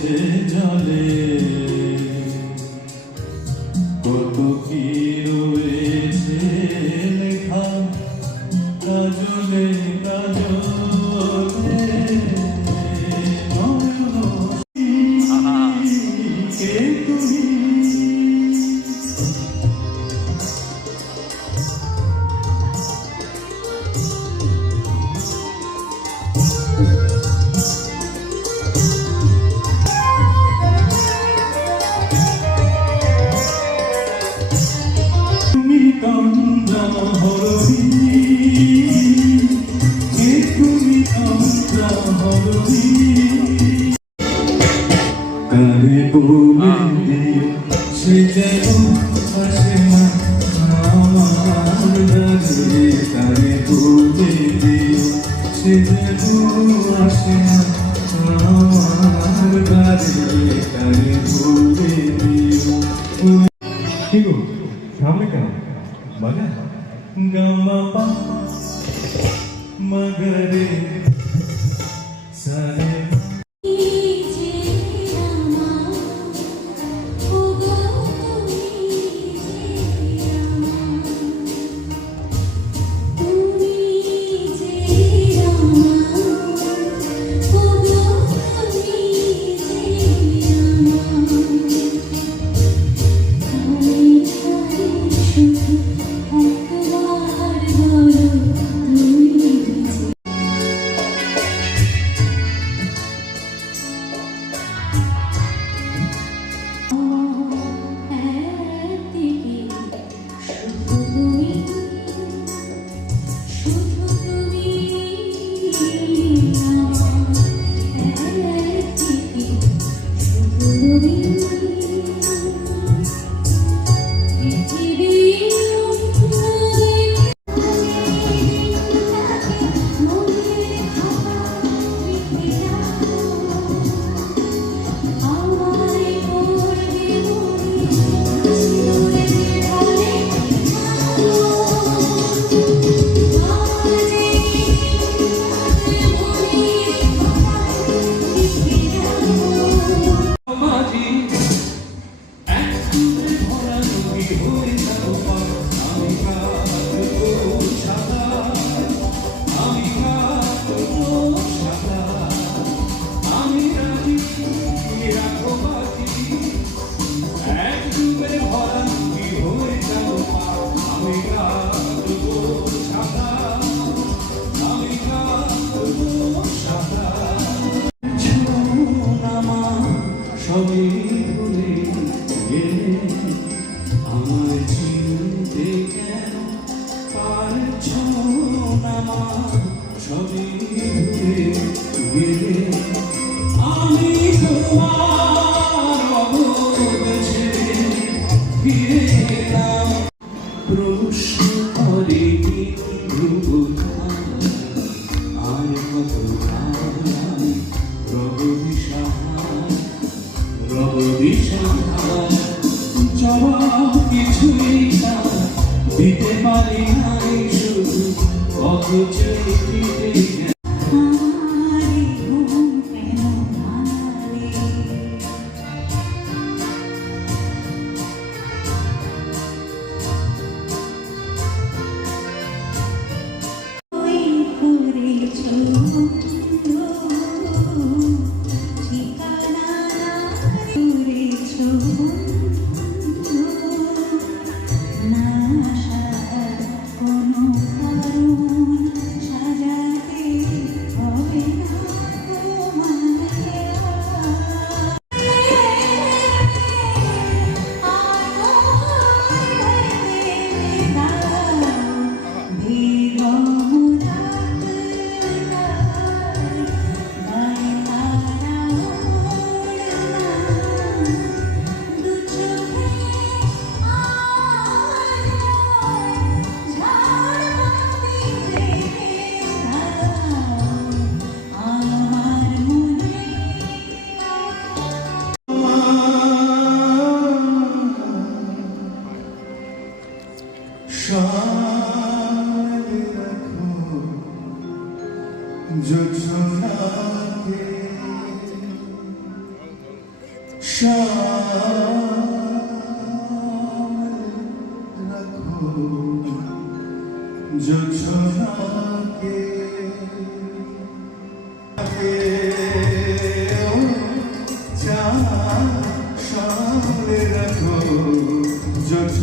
Sevdalıyım ഗമപ മകരേ സരേ কিছুই না দিতে পারি নাই শুধু অথচ দিতে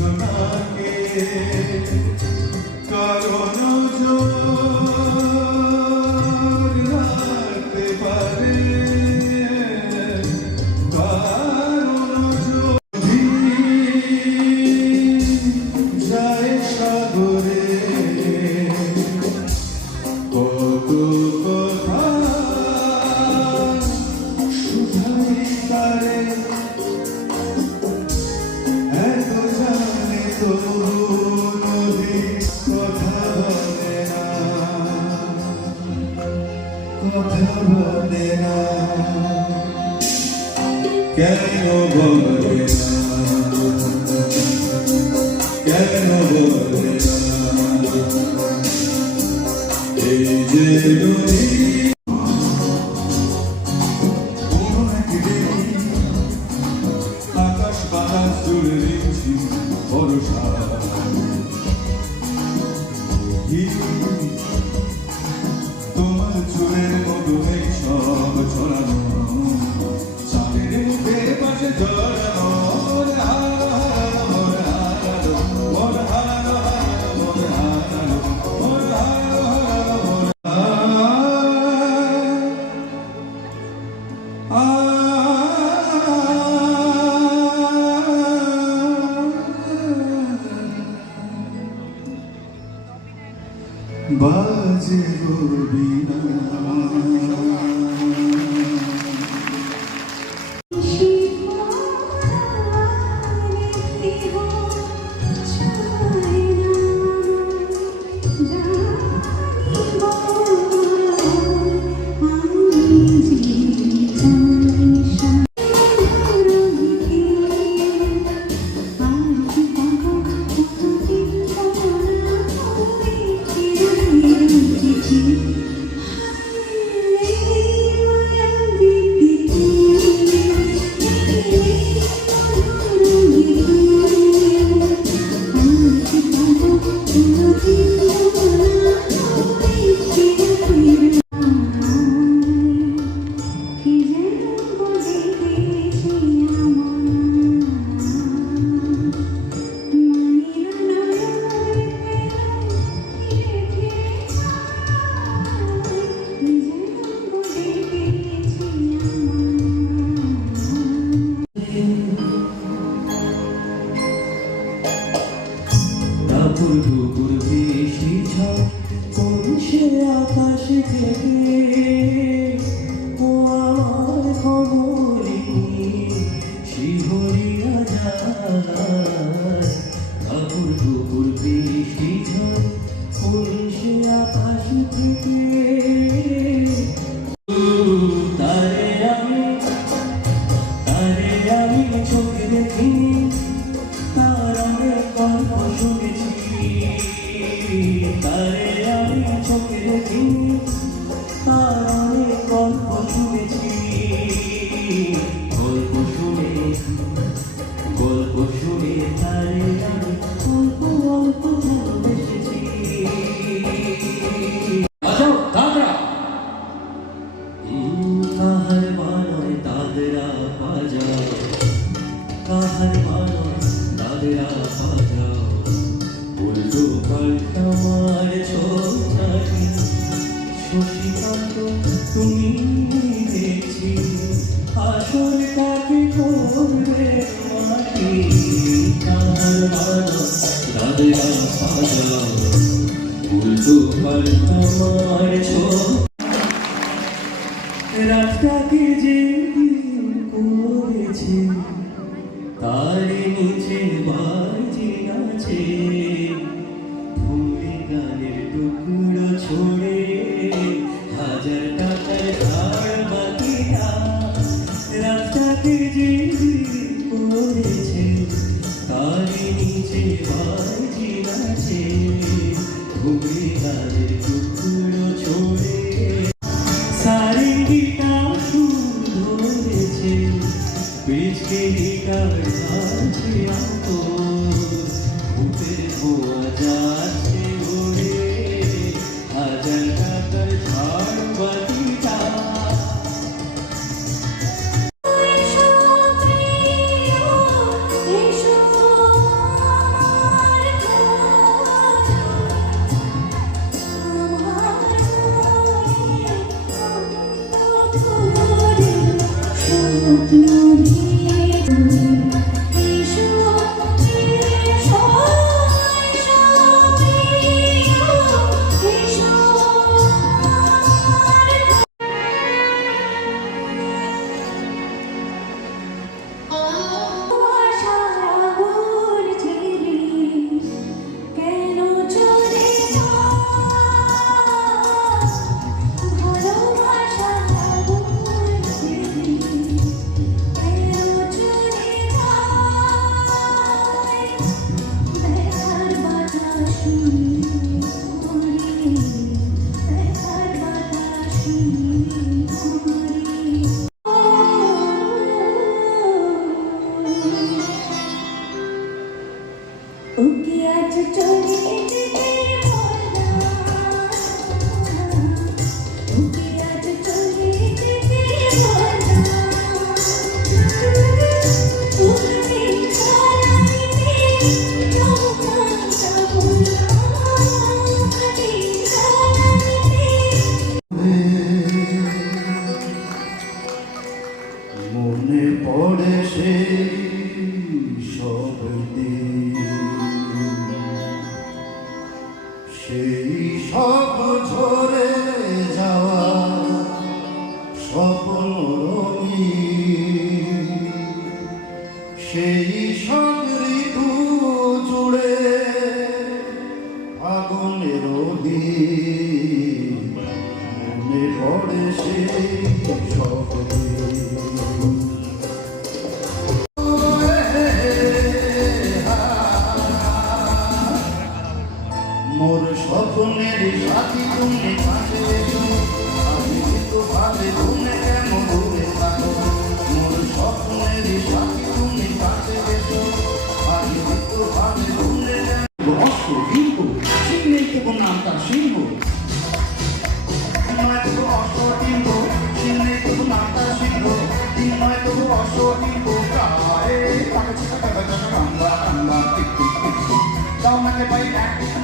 बना के। কেন বলে তোমার আমার যে করেছে তার নিচে বাজে নাচে। ফুলে സാക്ഷിയായി സാക്ഷിയാക്കോ পড়ে সেই মোর স্বপ্নের সাথী তুমি কাছে আমি তো ভাবে তুমি কেমন দূরে থাকো মোর স্বপ্নের সাথী তুমি কাছে গেছো আমি তো ভাবে তুমি অস্ত্র কিন্তু সিংহের কেবল নাম তার সিংহ Don't let me bite back.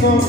কত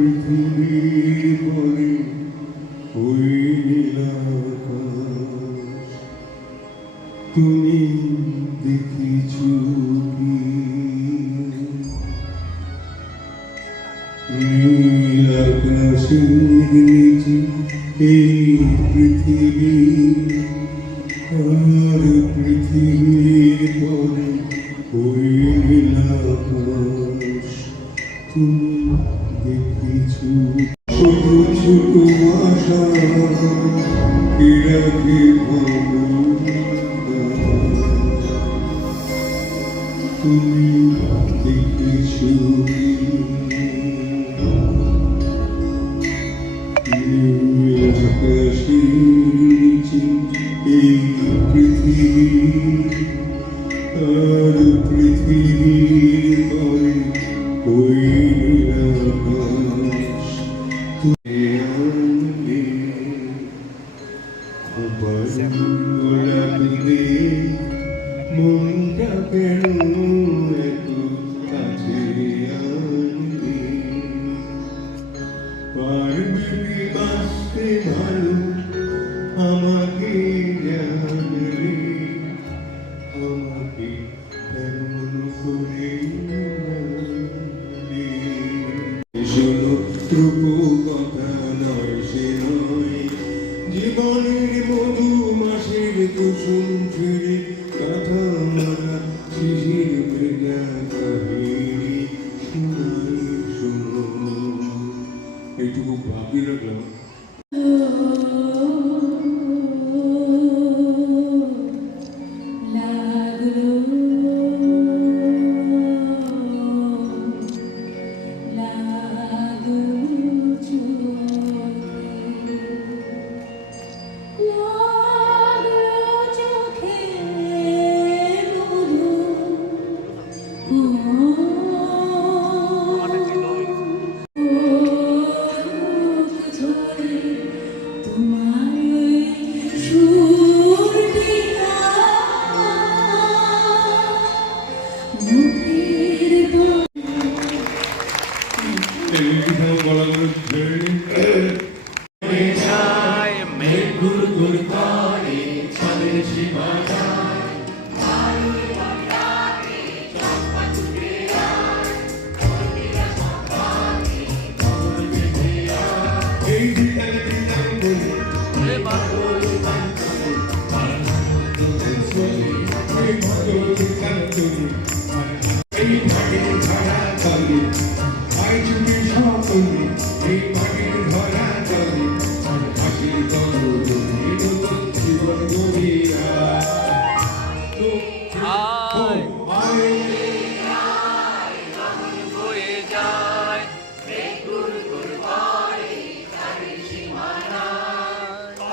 everything we জীবনের মধু মাসের কুসুম।